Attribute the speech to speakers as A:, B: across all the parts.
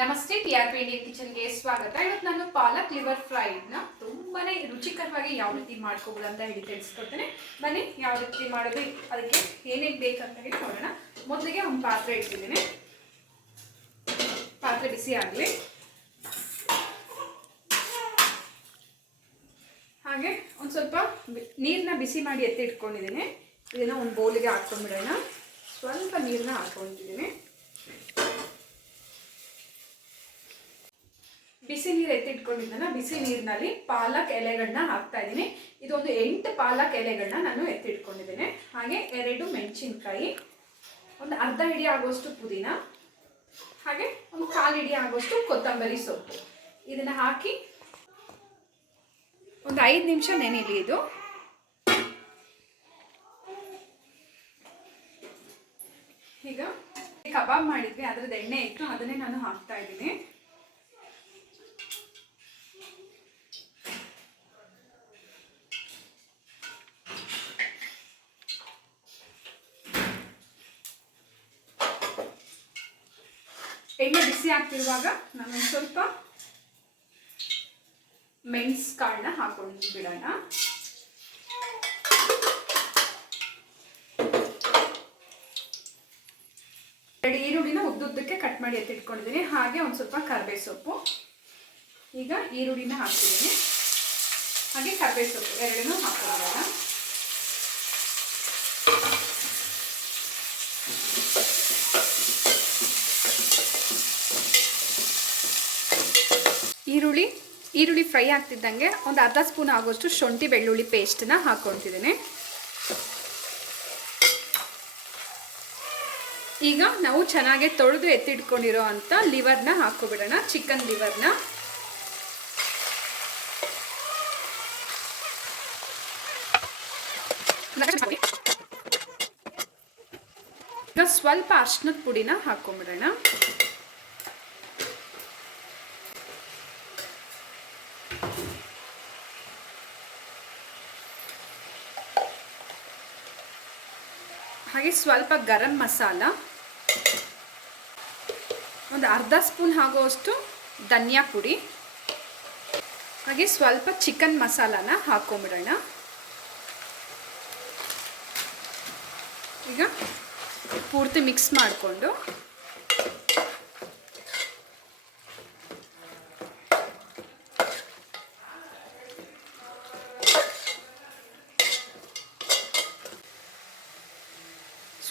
A: ನಮಸ್ತೆ, T R P Indian ಕಿಚನ್ಗೆ ಸ್ವಾಗತ. ಇವತ್ತು ನಾನು ಪಾಲಕ್ ಲಿವರ್ ಫ್ರೈಡ್ನ ತುಂಬಾನೇ ರುಚಿಕರವಾಗಿ ಯಾವ ರೀತಿ ಮಾಡ್ಕೋಬೋದು ಅಂತ ಹೇಳಿ ತಿಳಿಸ್ಕೊಡ್ತೇನೆ. ಬನ್ನಿ, ಯಾವ ರೀತಿ ಮಾಡೋದು ಅದಕ್ಕೆ ಏನೇನು ಬೇಕಂತ ಹೇಳಿ ನೋಡೋಣ. ಮೊದಲಿಗೆ ಒಂದು ಪಾತ್ರೆ ಇಟ್ಟಿದ್ದೀನಿ. ಪಾತ್ರೆ ಬಿಸಿ ಆಗಲಿ. ಹಾಗೆ ಒಂದು ಸ್ವಲ್ಪ ನೀರನ್ನ ಬಿಸಿ ಮಾಡಿ ಎತ್ತಿ ಇಟ್ಕೊಂಡಿದ್ದೀನಿ. ಇದನ್ನ ಒಂದು ಬೌಲಿಗೆ ಹಾಕ್ಕೊಂಡ್ಬಿಡೋಣ. ಸ್ವಲ್ಪ ನೀರನ್ನ ಹಾಕ್ಕೊಂಡಿದ್ದೀನಿ. ಬಿಸಿ ನೀರು ಎತ್ತಿಟ್ಕೊಂಡಿದ್ದನ್ನ ಬಿಸಿ ನೀರಿನಲ್ಲಿ ಪಾಲಕ್ ಎಲೆಗಳನ್ನ ಹಾಕ್ತಾ ಇದ್ದೀನಿ. ಇದೊಂದು ಎಂಟು ಪಾಲಕ್ ಎಲೆಗಳನ್ನ ನಾನು ಎತ್ತಿಟ್ಕೊಂಡಿದ್ದೇನೆ. ಹಾಗೆ ಎರಡು ಮೆಣಸಿನ್ಕಾಯಿ, ಒಂದು ಅರ್ಧ ಹಿಡಿ ಆಗೋಷ್ಟು ಪುದೀನ, ಹಾಗೆ ಒಂದು ಕಾಲು ಹಿಡಿ ಆಗೋಷ್ಟು ಕೊತ್ತಂಬರಿ ಸೊಪ್ಪು. ಇದನ್ನ ಹಾಕಿ ಒಂದು ಐದು ನಿಮಿಷ ನೆನೆಯಲಿ ಇದು ಈಗ ಕಬಾಬ್ ಮಾಡಿದ್ವಿ, ಅದ್ರದ್ದು ಎಣ್ಣೆ ಇತ್ತು, ಅದನ್ನೇ ನಾನು ಹಾಕ್ತಾ ಇದ್ದೀನಿ. ಎಣ್ಣೆ ಬಿಸಿ ಆಗ್ತಿರುವಾಗ ನಾನು ಸ್ವಲ್ಪ ಮೆಣಸು ಕಾಳನ್ನ ಹಾಕೊಂಡು ಬಿಡೋಣ. ಎರಡು ಈರುಳ್ಳಿನ ಉದ್ದುದ್ದಕ್ಕೆ ಕಟ್ ಮಾಡಿ ಎತ್ತಿಟ್ಕೊಂಡಿದ್ದೀನಿ. ಹಾಗೆ ಒಂದು ಸ್ವಲ್ಪ ಕರ್ಬೇ ಸೊಪ್ಪು. ಈಗ ಈರುಳ್ಳಿನ ಹಾಕ್ತಿದ್ದೀನಿ. ಹಾಗೆ ಕರ್ಬೇ ಸೊಪ್ಪು ಎರಡನ್ನೂ ಹಾಕ್ಕೊಳ್ಳೋಣ ಈರುಳ್ಳಿ ಈರುಳ್ಳಿ ಫ್ರೈ ಆಗ್ತಿದ್ದಂಗೆ ಒಂದು ಅರ್ಧ ಸ್ಪೂನ್ ಆಗೋಷ್ಟು ಶುಂಠಿ ಬೆಳ್ಳುಳ್ಳಿ ಪೇಸ್ಟನ್ನ ಹಾಕ್ಕೊತಿದ್ದೀನಿ ಈಗ ನಾವು ಚೆನ್ನಾಗಿ ತೊಳೆದು ಎತ್ತಿಟ್ಕೊಂಡಿರೋ ಅಂಥ ಲಿವರ್ನ ಹಾಕ್ಕೊಬಿಡೋಣ, ಚಿಕನ್ ಲಿವರ್ನ. ಈಗ ಸ್ವಲ್ಪ ಅರ್ಶಿನದ ಪುಡಿನ ಹಾಕ್ಕೊಂಬಿಡೋಣ. ಹಾಗೆ ಸ್ವಲ್ಪ ಗರಂ ಮಸಾಲ, ಒಂದು ಅರ್ಧ ಸ್ಪೂನ್ ಆಗುವಷ್ಟು ಧನಿಯಾ ಪುಡಿ, ಹಾಗೆ ಸ್ವಲ್ಪ ಚಿಕನ್ ಮಸಾಲಾನ ಹಾಕೊಂಬಿಡೋಣ. ಈಗ ಪೂರ್ತಿ ಮಿಕ್ಸ್ ಮಾಡಿಕೊಂಡು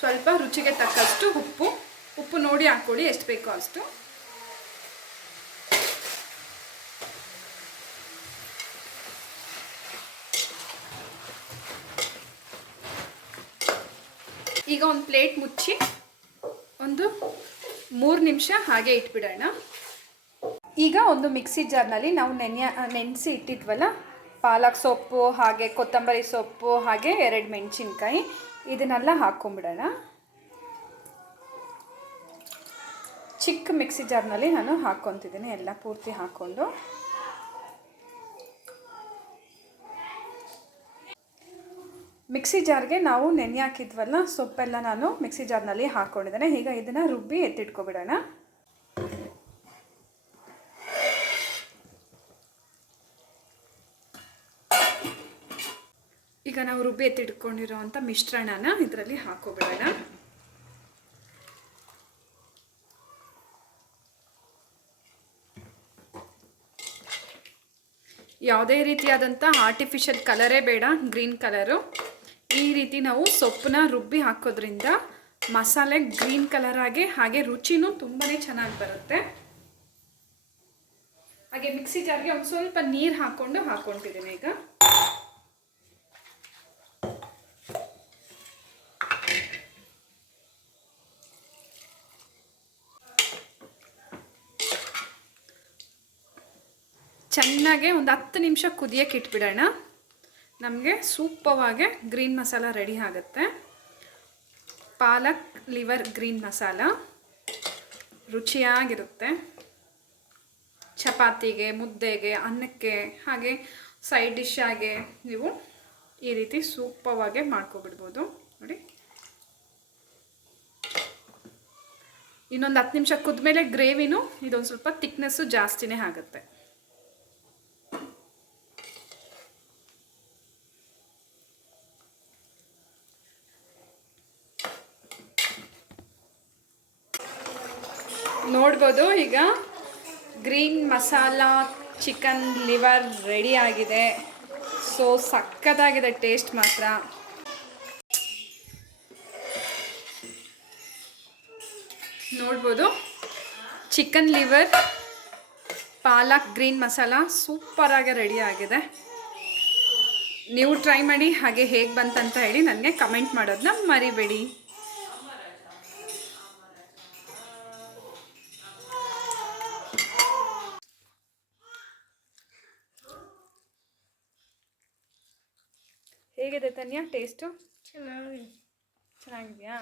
A: ಸ್ವಲ್ಪ ರುಚಿಗೆ ತಕ್ಕಷ್ಟು ಉಪ್ಪು. ಉಪ್ಪು ನೋಡಿ ಹಾಕ್ಕೊಳ್ಳಿ ಎಷ್ಟು ಬೇಕೋ ಅಷ್ಟು. ಈಗ ಒಂದು ಪ್ಲೇಟ್ ಮುಚ್ಚಿ, ಒಂದು ಮೂರು ನಿಮಿಷ ಹಾಗೆ ಇಟ್ಬಿಡೋಣ. ಈಗ ಒಂದು ಮಿಕ್ಸಿ ಜಾರ್ನಲ್ಲಿ ನಾವು ನೆನೆಯ, ನೆನೆಸಿ ಇಟ್ಟಿದ್ವಲ್ಲ, ಪಾಲಕ್ ಸೊಪ್ಪು, ಹಾಗೆ ಕೊತ್ತಂಬರಿ ಸೊಪ್ಪು, ಹಾಗೆ ಎರಡು ಮೆಣಸಿನ್ಕಾಯಿ. ಇದನ್ನೆಲ್ಲ ಹಾಕ್ಕೊಂಬಿಡೋಣ. ಚಿಕ್ಕ ಮಿಕ್ಸಿ ಜಾರ್ನಲ್ಲಿ ನಾನು ಹಾಕ್ಕೊತಿದ್ದೀನಿ, ಎಲ್ಲ ಪೂರ್ತಿ ಹಾಕ್ಕೊಂಡು. ಮಿಕ್ಸಿ ಜಾರ್ಗೆ ನಾವು ನೆನೆ ಹಾಕಿದ್ವಲ್ಲ, ಸೊಪ್ಪೆಲ್ಲ ನಾನು ಮಿಕ್ಸಿ ಜಾರ್ನಲ್ಲಿ ಹಾಕ್ಕೊಂಡಿದ್ದೇನೆ. ಈಗ ಇದನ್ನು ರುಬ್ಬಿ ಎತ್ತಿಟ್ಕೊಬಿಡೋಣ. ಈಗ ನಾವು ರುಬ್ಬಿ ಎತ್ತಿಟ್ಕೊಂಡಿರೋ ಅಂಥ ಮಿಶ್ರಣನ ಇದರಲ್ಲಿ ಹಾಕೋಬಿಡೋಣ. ಯಾವುದೇ ರೀತಿಯಾದಂಥ ಆರ್ಟಿಫಿಷಿಯಲ್ ಕಲರೇ ಬೇಡ ಗ್ರೀನ್ ಕಲರು ಈ ರೀತಿ ನಾವು ಸೊಪ್ಪನ್ನ ರುಬ್ಬಿ ಹಾಕೋದ್ರಿಂದ ಮಸಾಲೆ ಗ್ರೀನ್ ಕಲರ್ ಆಗಿ, ಹಾಗೆ ರುಚಿನೂ ತುಂಬಾ ಚೆನ್ನಾಗಿ ಬರುತ್ತೆ. ಹಾಗೆ ಮಿಕ್ಸಿ ಜಾರ್ಗೆ ಒಂದು ಸ್ವಲ್ಪ ನೀರು ಹಾಕ್ಕೊಂಡು ಹಾಕ್ಕೊತಿದ್ದೀನಿ ಈಗ. ಚೆನ್ನಾಗೆ ಒಂದು ಹತ್ತು ನಿಮಿಷ ಕುದಿಯಕ್ಕೆ ಇಟ್ಬಿಡೋಣ. ನಮಗೆ ಸೂಪವಾಗಿ ಗ್ರೀನ್ ಮಸಾಲ ರೆಡಿ ಆಗುತ್ತೆ. ಪಾಲಕ್, ಲಿವರ್, ಗ್ರೀನ್ ಮಸಾಲ. ರುಚಿಯಾಗಿರುತ್ತೆ. ಚಪಾತಿಗೆ, ಮುದ್ದೆಗೆ, ಅನ್ನಕ್ಕೆ, ಹಾಗೆ ಸೈಡ್ ಡಿಶ್ ಆಗಿ ನೀವು ಈ ರೀತಿ ಸೂಪವಾಗಿ ಮಾಡ್ಕೊಬಿಡ್ಬೋದು. ನೋಡಿ. ಇನ್ನೊಂದು ಹತ್ತು ನಿಮಿಷ ಕುದ್ಮೇಲೆ ಗ್ರೇವಿನೂ ಇದೊಂದು ಸ್ವಲ್ಪ ತಿಕ್ನೆಸ್ಸು ಜಾಸ್ತಿನೇ ಆಗುತ್ತೆ. ನೋಡ್ಬೋದು. ಈಗ green masala chicken liver ready ಆಗಿದೆ. ಸೊ ಸಕ್ಕತ್ತಾಗಿದೆ ಟೇಸ್ಟ್ ಮಾತ್ರ. ನೋಡ್ಬೋದು. ಚಿಕನ್ ಲಿವರ್, ಪಾಲಕ್ ಗ್ರೀನ್ ಮಸಾಲ ಸೂಪರಾಗಿ ರೆಡಿ ಆಗಿದೆ. ನೀವು ಟ್ರೈ ಮಾಡಿ, ಹಾಗೆ ಹೇಗೆ ಬಂತಂತ ಹೇಳಿ ನನಗೆ ಕಮೆಂಟ್ ಮಾಡೋದನ್ನ ಮರಿಬೇಡಿ. ಹೇಗಿದೆ ತನ್ಯಾ? ಟೇಸ್ಟು
B: ಚೆನ್ನಾಗಿದೆ.
A: ಚೆನ್ನಾಗಿದೆಯಾ?